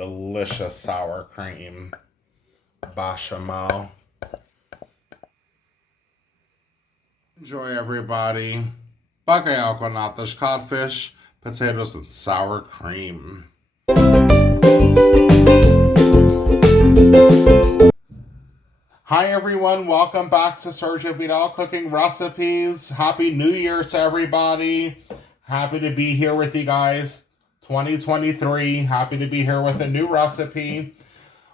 delicious sour cream Béchamel. Enjoy, everybody. Bacalhau com natas, codfish, potatoes, and sour cream. Hi everyone, welcome back to Sergio Vidal Cooking Recipes. Happy New Year to everybody. Happy to be here with you guys. 2023, happy to be here with a new recipe.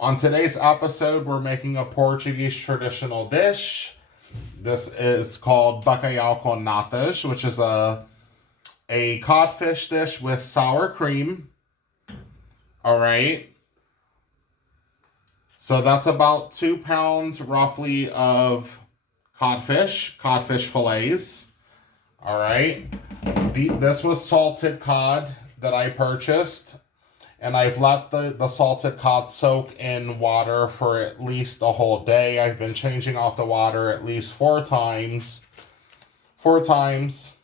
On today's episode, we're making a Portuguese traditional dish. This is called Bacalhau com Natas, which is a codfish dish with sour cream. All right. So that's about 2 pounds roughly of codfish fillets. All right. This was salted cod that I purchased. And I've let the salted cod soak in water for at least a whole day. I've been changing out the water at least 4 times. 4 times.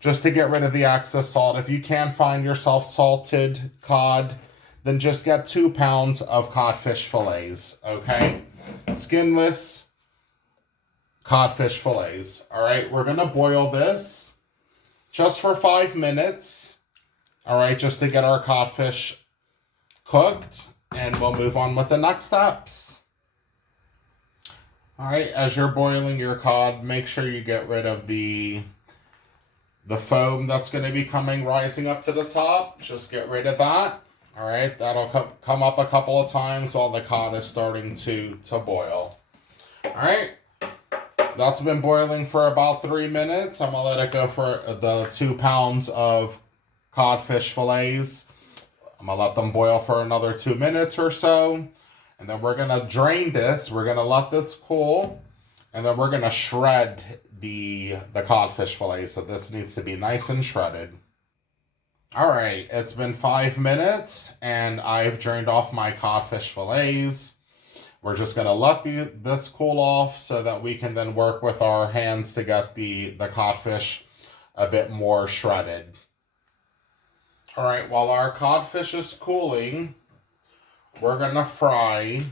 Just to get rid of the excess salt. If you can't find yourself salted cod, then just get 2 pounds of codfish fillets, okay? Skinless codfish fillets. All right, we're going to boil this just for 5 minutes, all right, just to get our codfish cooked, and we'll move on with the next steps. All right, as you're boiling your cod, make sure you get rid of the foam that's going to be rising up to the top. Just get rid of that. All right, that'll come up a couple of times while the cod is starting to boil. All right, that's been boiling for about 3 minutes. I'm going to let it go for the 2 pounds of codfish fillets. I'm going to let them boil for another 2 minutes or so. And then we're going to drain this. We're going to let this cool. And then we're going to shred the codfish fillets. So this needs to be nice and shredded. All right, it's been 5 minutes and I've drained off my codfish fillets. We're just going to let this cool off so that we can then work with our hands to get the codfish a bit more shredded. All right, while our codfish is cooling, we're going to fry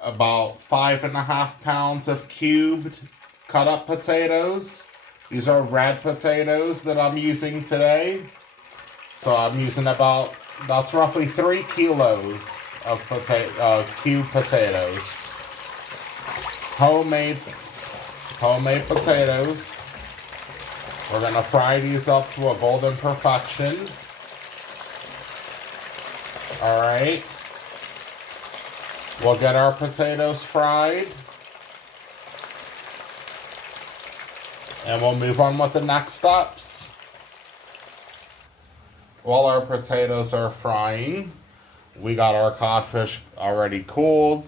about 5.5 pounds of cubed cut up potatoes. These are red potatoes that I'm using today. So I'm using that's roughly 3 kilos of cubed potatoes. Homemade potatoes. We're going to fry these up to a golden perfection. All right. We'll get our potatoes fried. And we'll move on with the next steps. While our potatoes are frying, we got our codfish already cooled.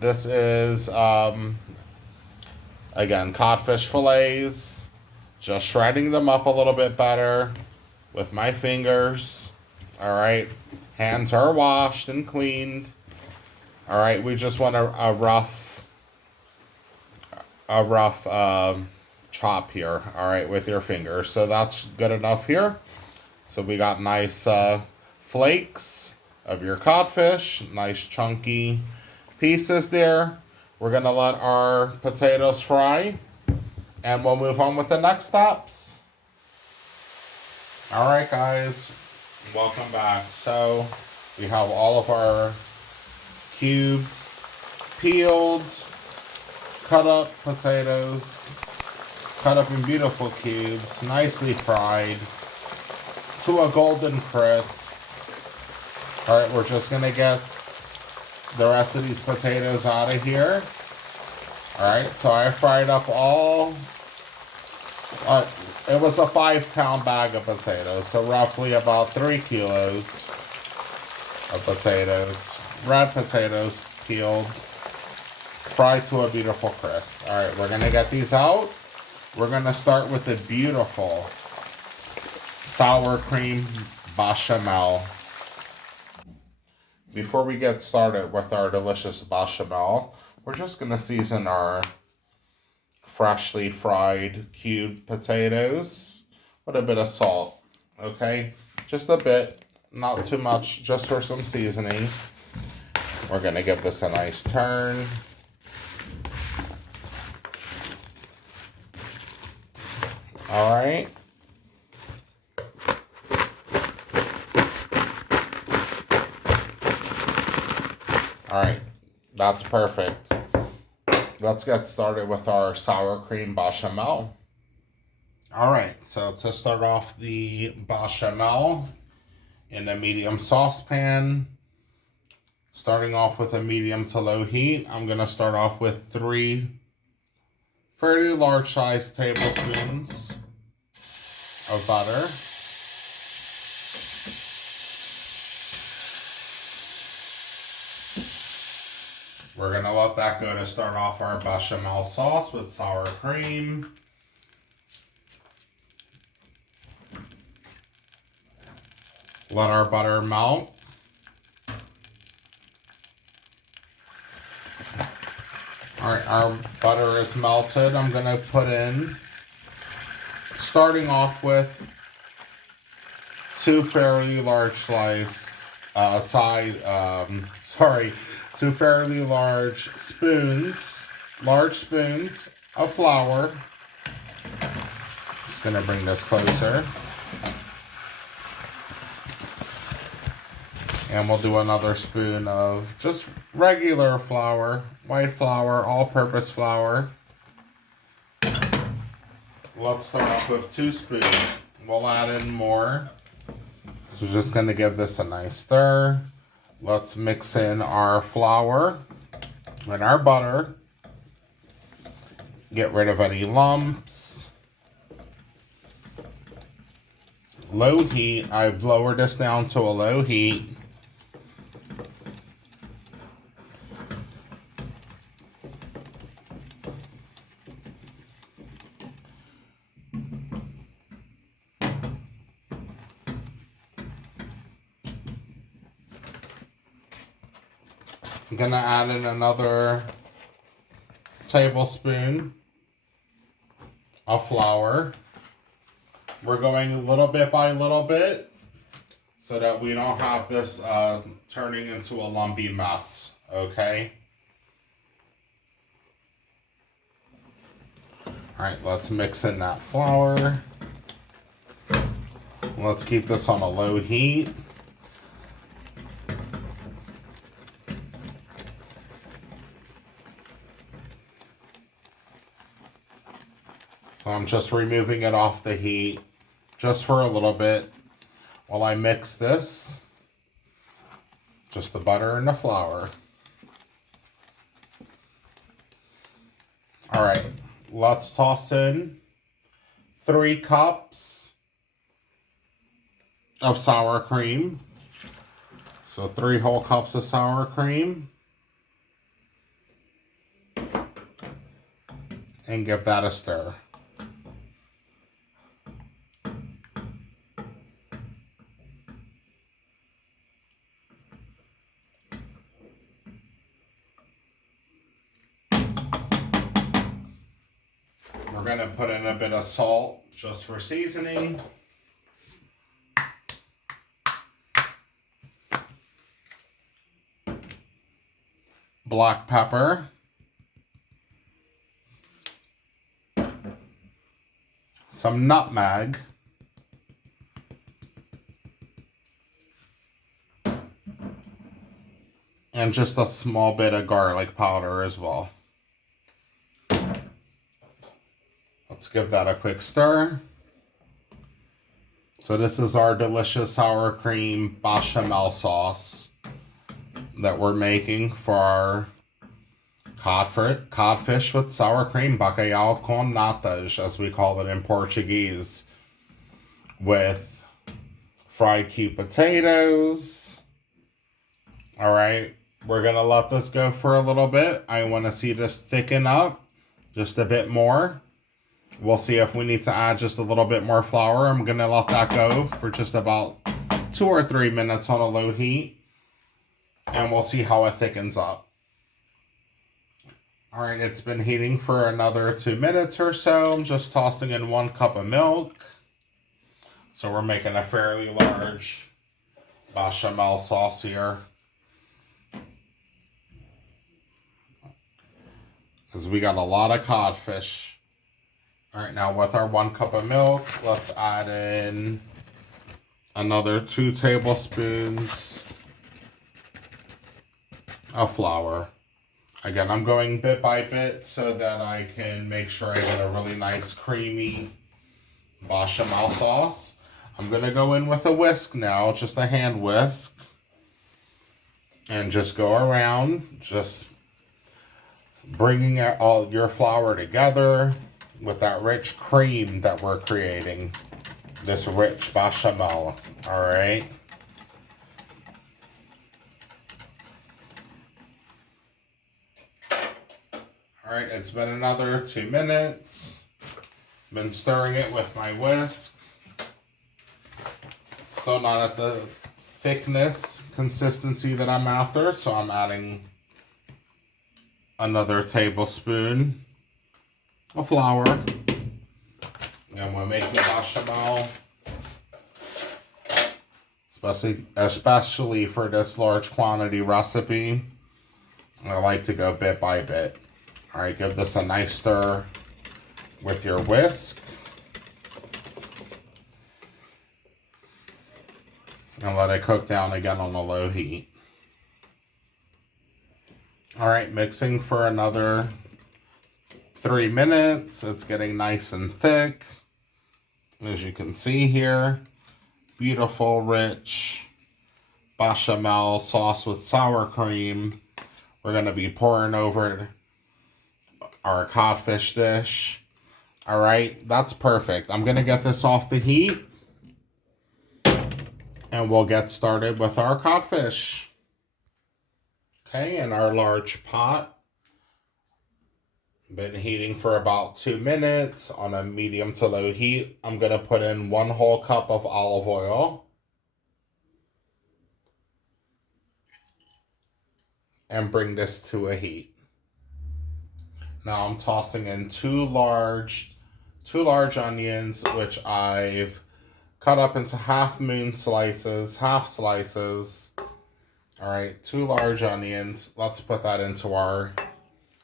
This is, again, codfish fillets. Just shredding them up a little bit better with my fingers. All right. Hands are washed and cleaned. All right. We just want a rough chop here, all right, with your fingers. So that's good enough here. So we got nice flakes of your codfish, nice chunky pieces there. We're gonna let our potatoes fry and we'll move on with the next steps. All right, guys, welcome back. So we have all of our cubed, peeled, cut up potatoes, cut up in beautiful cubes, nicely fried to a golden crisp. All right, we're just gonna get the rest of these potatoes out of here. All right, so I fried up it was a 5-pound bag of potatoes, so roughly about 3 kilos of potatoes. Red potatoes peeled, fried to a beautiful crisp. All right, we're gonna get these out. We're going to start with the beautiful sour cream Béchamel. Before we get started with our delicious Béchamel, we're just going to season our freshly fried cubed potatoes with a bit of salt, okay? Just a bit. not too much, just for some seasoning. We're gonna give this a nice turn. All right. All right, that's perfect. Let's get started with our sour cream bechamel. All right, so to start off the bechamel in a medium saucepan, starting off with a medium to low heat, I'm gonna start off with 3 fairly large sized tablespoons of butter. We're gonna let that go to start off our bechamel sauce with sour cream. Let our butter melt. All right, our butter is melted. I'm gonna put in, starting off with 2 fairly large two fairly large spoons of flour. Just gonna bring this closer. And we'll do another spoon of just regular flour, white flour, all-purpose flour. Let's start off with 2 spoons. We'll add in more. So just gonna give this a nice stir. Let's mix in our flour and our butter. Get rid of any lumps. Low heat. I've lowered this down to a low heat. I'm gonna add in another tablespoon of flour. We're going little bit by little bit so that we don't have this turning into a lumpy mess, okay? All right, let's mix in that flour. Let's keep this on a low heat. So I'm just removing it off the heat just for a little bit while I mix this. Just the butter and the flour. All right, let's toss in 3 cups of sour cream. So 3 whole cups of sour cream. And give that a stir. We're going to put in a bit of salt just for seasoning. Black pepper. Some nutmeg. And just a small bit of garlic powder as well. Let's give that a quick stir. So this is our delicious sour cream bechamel sauce that we're making for our codfish with sour cream, Bacalhau com Natas, as we call it in Portuguese, with fried cute potatoes. All right, we're gonna let this go for a little bit. I want to see this thicken up just a bit more. We'll see if we need to add just a little bit more flour. I'm gonna let that go for just about 2 or 3 minutes on a low heat, and we'll see how it thickens up. All right, it's been heating for another 2 minutes or so. I'm just tossing in 1 cup of milk. So we're making a fairly large bechamel sauce here. Because we got a lot of codfish. Alright, now with our 1 cup of milk, let's add in another 2 tablespoons of flour. Again, I'm going bit by bit so that I can make sure I get a really nice creamy bechamel sauce. I'm going to go in with a whisk now, just a hand whisk. And just go around, just bringing all your flour together with that rich cream that we're creating. This rich bechamel, alright? Alright, it's been another 2 minutes. Been stirring it with my whisk. Still not at the thickness consistency that I'm after, so I'm adding another tablespoon of flour. And we're making bechamel, especially for this large quantity recipe. I like to go bit by bit. Alright, give this a nice stir with your whisk. And let it cook down again on a low heat. Alright, mixing for another 3 minutes. It's getting nice and thick. As you can see here, beautiful, rich bechamel sauce with sour cream. We're going to be pouring over our codfish dish. Alright, that's perfect. I'm going to get this off the heat. And we'll get started with our codfish. Okay, in our large pot. Been heating for about 2 minutes on a medium to low heat. I'm going to put in 1 whole cup of olive oil. And bring this to a heat. Now I'm tossing in two large onions, which I've cut up into half slices. All right, 2 large onions. Let's put that into our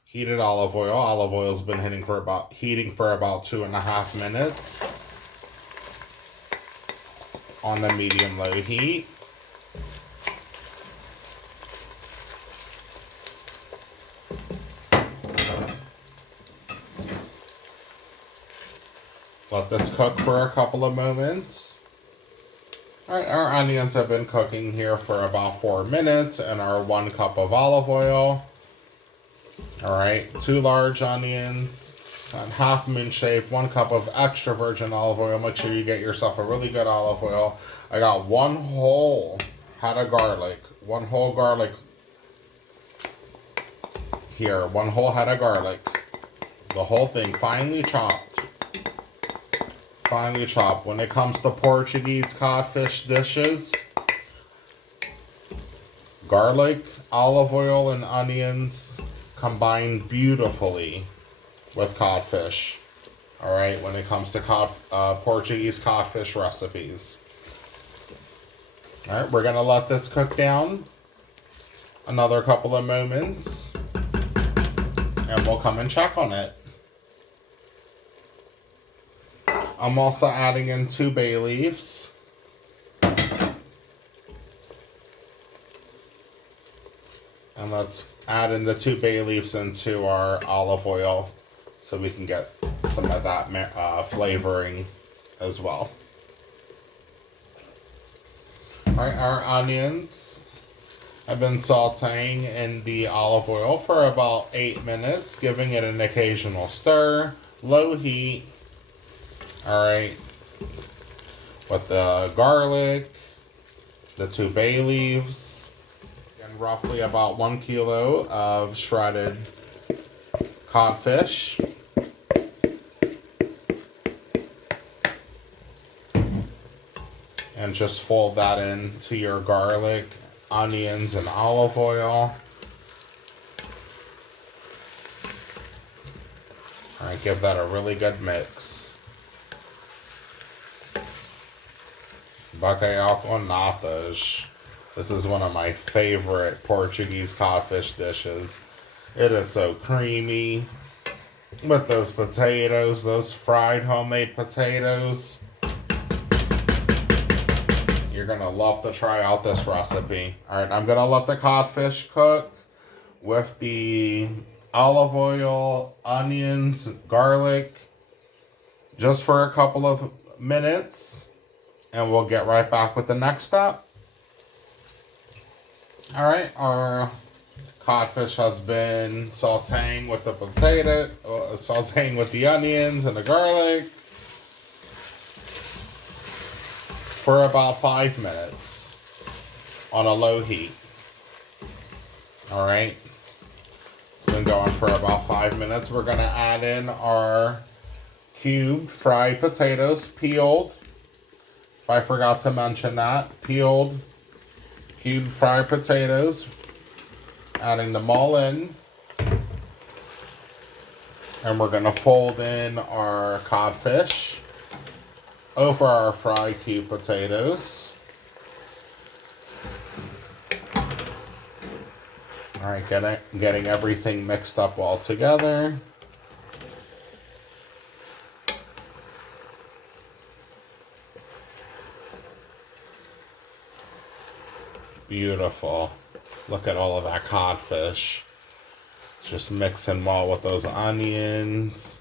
heated olive oil. Olive oil's been heating for about 2.5 minutes on a medium-low heat. Let this cook for a couple of moments. Alright, our onions have been cooking here for about 4 minutes in our 1 cup of olive oil. Alright, 2 large onions, half moon shape, 1 cup of extra virgin olive oil. Make sure you get yourself a really good olive oil. I got 1 whole head of garlic. 1 whole garlic here. 1 whole head of garlic. The whole thing finely chopped. Finely chopped. When it comes to Portuguese codfish dishes, garlic, olive oil, and onions combine beautifully with codfish. Alright, when it comes to Portuguese codfish recipes. Alright, we're going to let this cook down another couple of moments. And we'll come and check on it. I'm also adding in 2 bay leaves. And let's add in the 2 bay leaves into our olive oil so we can get some of that flavoring as well. Alright, our onions. I've been sauteing in the olive oil for about 8 minutes, giving it an occasional stir, low heat. Alright, with the garlic, the 2 bay leaves, and roughly about 1 kilo of shredded codfish. And just fold that into your garlic, onions, and olive oil. Alright, give that a really good mix. Bacalhau com natas. This is one of my favorite Portuguese codfish dishes. It is so creamy with those potatoes, those fried homemade potatoes. You're going to love to try out this recipe. Alright, I'm going to let the codfish cook with the olive oil, onions, garlic, just for a couple of minutes. And we'll get right back with the next step. Alright, our codfish has been sauteing with the sauteing with the onions and the garlic for about 5 minutes on a low heat. Alright, it's been going for about 5 minutes. We're going to add in our cubed fried potatoes, peeled. If I forgot to mention that, peeled cubed fried potatoes. Adding them all in. And we're going to fold in our codfish over our fried cubed potatoes. Alright, getting everything mixed up all together. Beautiful. Look at all of that codfish. Just mixing well with those onions.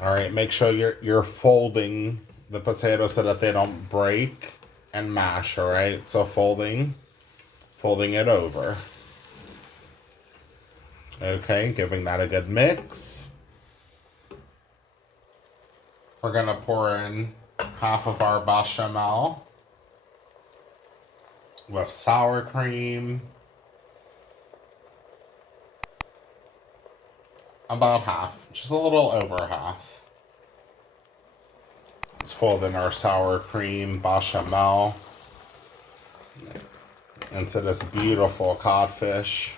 Alright, make sure you're folding the potatoes so that they don't break and mash, alright? So folding it over. Okay, giving that a good mix. We're gonna pour in half of our bechamel with sour cream. About half, just a little over half. Let's fold in our sour cream bechamel into this beautiful codfish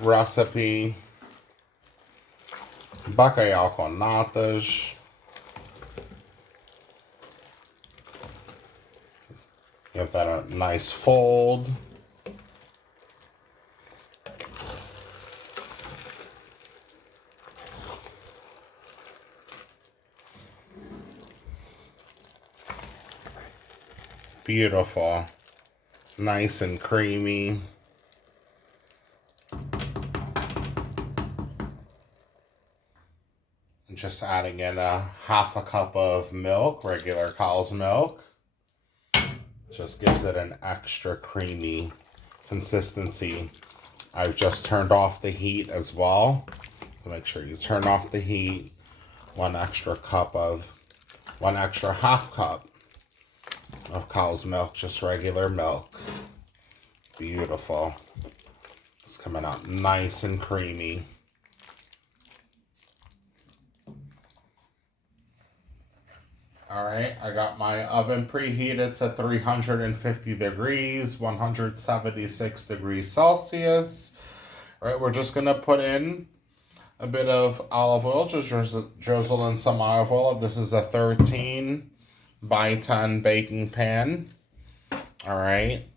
recipe. Bacalhau com natas. Give that a nice fold. Beautiful. Nice and creamy. Just adding in a half a cup of milk, regular cow's milk. Just gives it an extra creamy consistency. I've just turned off the heat as well. So make sure you turn off the heat. One extra half cup of cow's milk, just regular milk. Beautiful. It's coming out nice and creamy. Alright, I got my oven preheated to 350 degrees, 176 degrees Celsius. Alright, we're just going to put in a bit of olive oil, just drizzle in some olive oil. This is a 13 by 10 baking pan. Alright.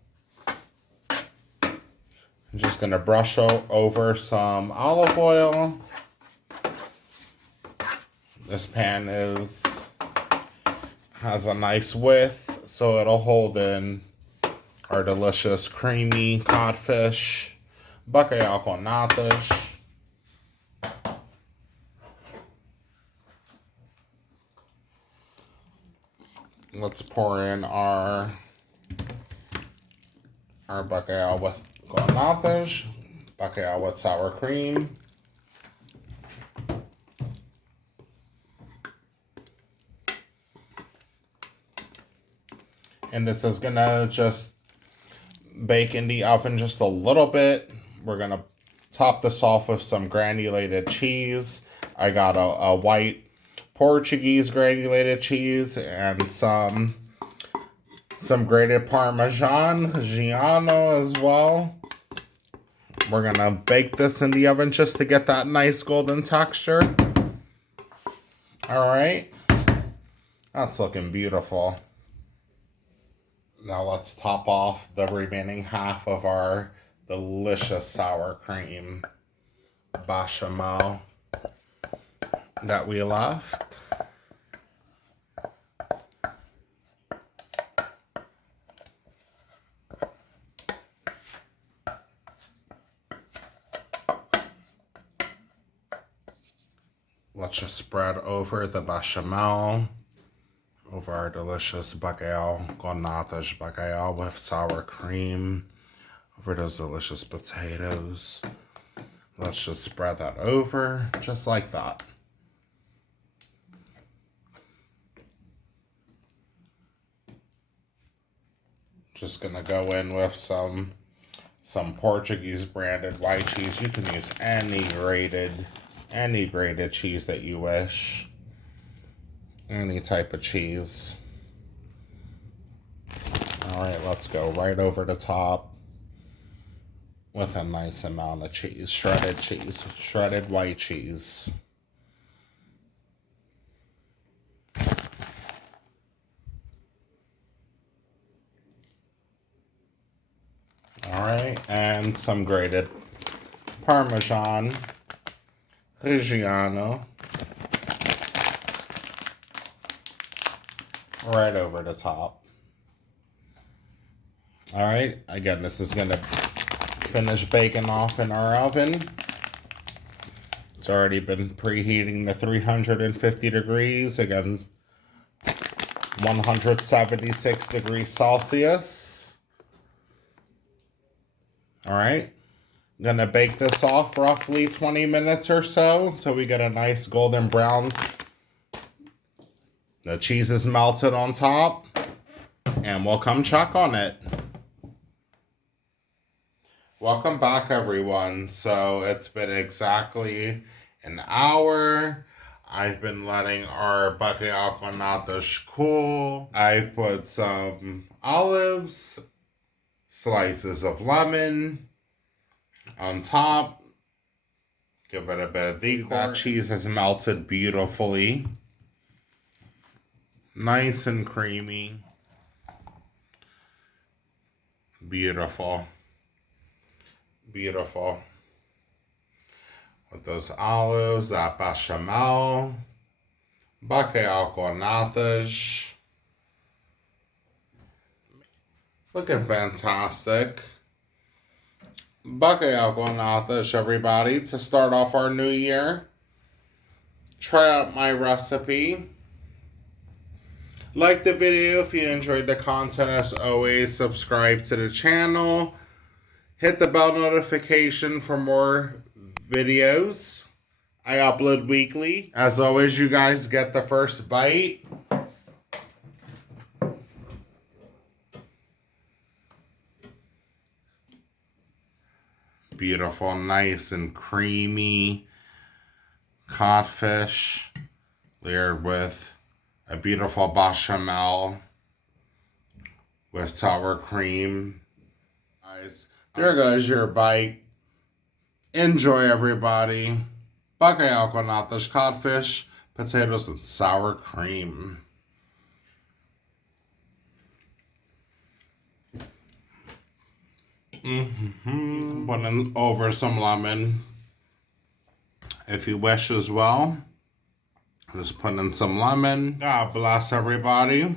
I'm just going to brush over some olive oil. This pan has a nice width, so it'll hold in our delicious creamy codfish, bacalhau com natas. Let's pour in our bacalhau with com natas, bacalhau with sour cream. And this is gonna just bake in the oven just a little bit. We're gonna top this off with some granulated cheese. I got a white Portuguese granulated cheese and some grated Parmesan Reggiano as well. We're gonna bake this in the oven just to get that nice golden texture. All right, that's looking beautiful. Now let's top off the remaining half of our delicious sour cream bechamel that we left. Let's just spread over the bechamel over our delicious bacalhau, con natas bacalhau with sour cream, over those delicious potatoes. Let's just spread that over just like that. Just gonna go in with some Portuguese branded white cheese. You can use any grated cheese that you wish. Any type of cheese. Alright, let's go right over the top with a nice amount of cheese. Shredded white cheese. Alright, and some grated Parmesan Reggiano right over the top. Alright, again, this is going to finish baking off in our oven. It's already been preheating to 350 degrees. Again, 176 degrees Celsius. Alright, I'm going to bake this off roughly 20 minutes or so until we get a nice golden brown. The cheese is melted on top, and we'll come check on it. Welcome back, everyone. So it's been exactly an hour. I've been letting our bacalhau con natas cool. I put some olives, slices of lemon on top. Give it a bit of decor. That cheese has melted beautifully. Nice and creamy. Beautiful. Beautiful. With those olives, that bechamel, bacalhau con natas. Looking fantastic. Bacalhau con natas, everybody, to start off our new year. Try out my recipe. Like the video if you enjoyed the content. As always, subscribe to the channel. Hit the bell notification for more videos. I upload weekly. As always, you guys get the first bite. Beautiful, nice and creamy codfish layered with a beautiful bechamel with sour cream. Guys, there goes your bite. Enjoy, everybody. Bacalhau con natas, codfish, potatoes, and sour cream. Put in over some lemon if you wish as well. Just put in some lemon. God bless everybody.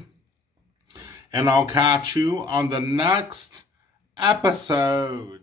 And I'll catch you on the next episode.